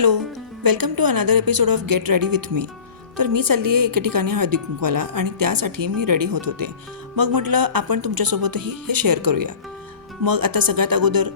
Hello, welcome to another episode of get ready with me. तर मी चालली आहे एके ठिकाणी हळदी कुंकवाला आणि त्यासाठी मी रेडी होत होते. मग म्हटलं आपण तुमच्यासोबतही हे शेअर करूया. मग आता सगळ्यात अगोदर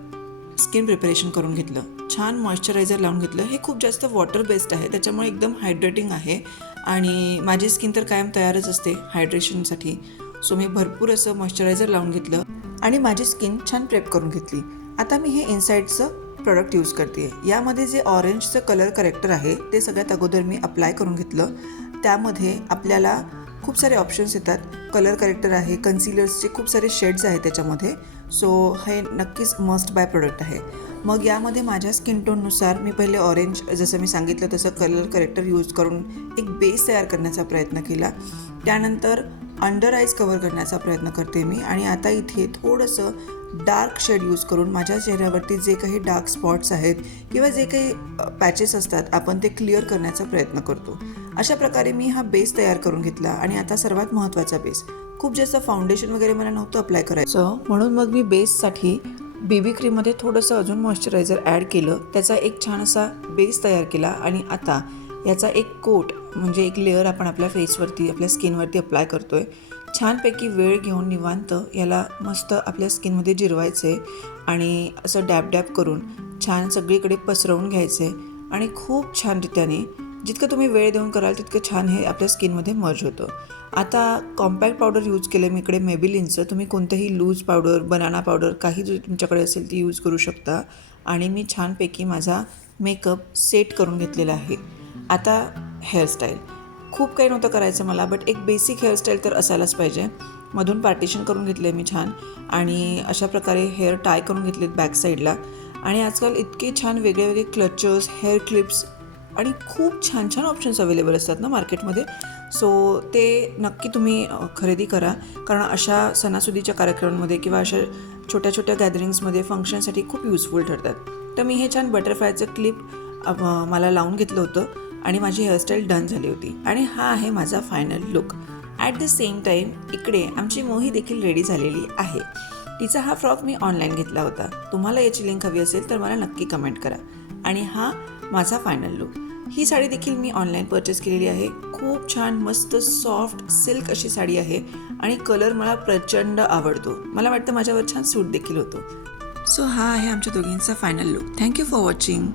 स्किन प्रिपरेशन करून घेतलं, छान मॉइश्चरायझर लावून घेतलं. हे खूप जास्त वॉटर बेस्ड आहे, त्याच्यामुळे एकदम हायड्रेटिंग आहे आणि माझी स्किन तर कायम तयारच असते हायड्रेशनसाठी. सो मी भरपूर असं मॉइश्चरायझर लावून घेतलं आणि माझी स्किन छान प्रेप करून घेतली. आता मी हे इनसाईडचं प्रोडक्ट यूज करते. यामध्ये जे ऑरेंजचं कलर करेक्टर आहे ते सगळ्यात अगोदर मी अप्लाय करून घेतलं. त्यामध्ये आपल्याला खूप सारे ऑप्शन्स येतात. कलर करेक्टर आहे, कन्सिलर्सचे खूप सारे शेड्स आहेत त्याच्यामध्ये. सो हे नक्कीच मस्ट बाय प्रोडक्ट आहे. मग यामध्ये माझ्या स्किन टोननुसार मी पहिले ऑरेंज, जसं मी सांगितलं तसं कलर करेक्टर यूज करून एक बेस तयार करण्याचा प्रयत्न केला. त्यानंतर अंडर आईज कवर करण्याचा प्रयत्न करते मी. आणि आता इथे थोडंसं डार्क शेड यूज करून माझ्या चेहऱ्यावरती जे काही डार्क स्पॉट्स आहेत किंवा जे काही पॅचेस असतात आपण ते क्लिअर करण्याचा प्रयत्न करतो. अशा प्रकारे मी हा बेस तयार करून घेतला. आणि आता सर्वात महत्त्वाचा बेस, खूप जास्त फाउंडेशन वगैरे मला नव्हतं अप्लाय करायचं, म्हणून मग मी बेससाठी बीबी क्रीममध्ये थोडंसं अजून मॉइश्चरायझर ॲड केलं, त्याचा एक छान असा बेस तयार केला. आणि आता याचा एक कोट म्हणजे एक लेअर आपण आपल्या फेसवरती, आपल्या स्किनवरती अप्लाय करतो आहे. छानपैकी वेळ घेऊन निवांत याला मस्त आपल्या स्किनमध्ये जिरवायचं आहे आणि असं डॅब डॅब करून छान सगळीकडे पसरवून घ्यायचं आहे. आणि खूप छान रीत्याने जितकं तुम्ही वेळ देऊन कराल तितकं छान हे आपल्या स्किनमध्ये मर्ज होतं. आता कॉम्पॅक्ट पावडर यूज केलं मी इकडे मेबिलिनचं. तुम्ही कोणतंही लूज पावडर, बनाना पावडर काही जो तुमच्याकडे असेल ती यूज करू शकता. आणि मी छानपैकी माझा मेकअप सेट करून घेतलेला आहे. आता हेअरस्टाईल खूप काही नव्हतं करायचं मला, बट एक बेसिक हेअरस्टाईल तर असायलाच पाहिजे. मधून पार्टिशन करून घेतलं आहे मी छान आणि अशा प्रकारे हेअर टाय करून घेतलेत बॅक साईडला. आणि आजकाल इतके छान वेगळे वेगळे क्लचर्स, हेअर क्लिप्स आणि खूप छान छान ऑप्शन्स अवेलेबल असतात ना मार्केटमध्ये. सो ते नक्की तुम्ही खरेदी करा, कारण अशा सणासुदीच्या कार्यक्रमांमध्ये किंवा अशा छोट्या छोट्या गॅदरिंग्समध्ये फंक्शनसाठी खूप युजफुल ठरतात. तर मी हे छान बटरफ्लायचं क्लिप मला लावून घेतलं होतं आणि माझी हेअरस्टाईल डन झाली होती. आणि हा आहे माझा final look. At the same time इकडे आमची मोही देखील रेडी झालेली आहे. तिचा हा फ्रॉक मी ऑनलाईन घेतला होता. तुम्हाला याची लिंक हवी असेल तर मला नक्की कमेंट करा. आणि हा माझा फायनल लुक. ही साडी देखील मी ऑनलाईन परचेस केलेली आहे. खूप छान मस्त सॉफ्ट सिल्क अशी साडी आहे आणि कलर मला प्रचंड आवडतो. मला वाटतं माझ्यावर छान सूट देखील होतो. सो हा आहे आमच्या दोघींचा final look. Thank you for watching.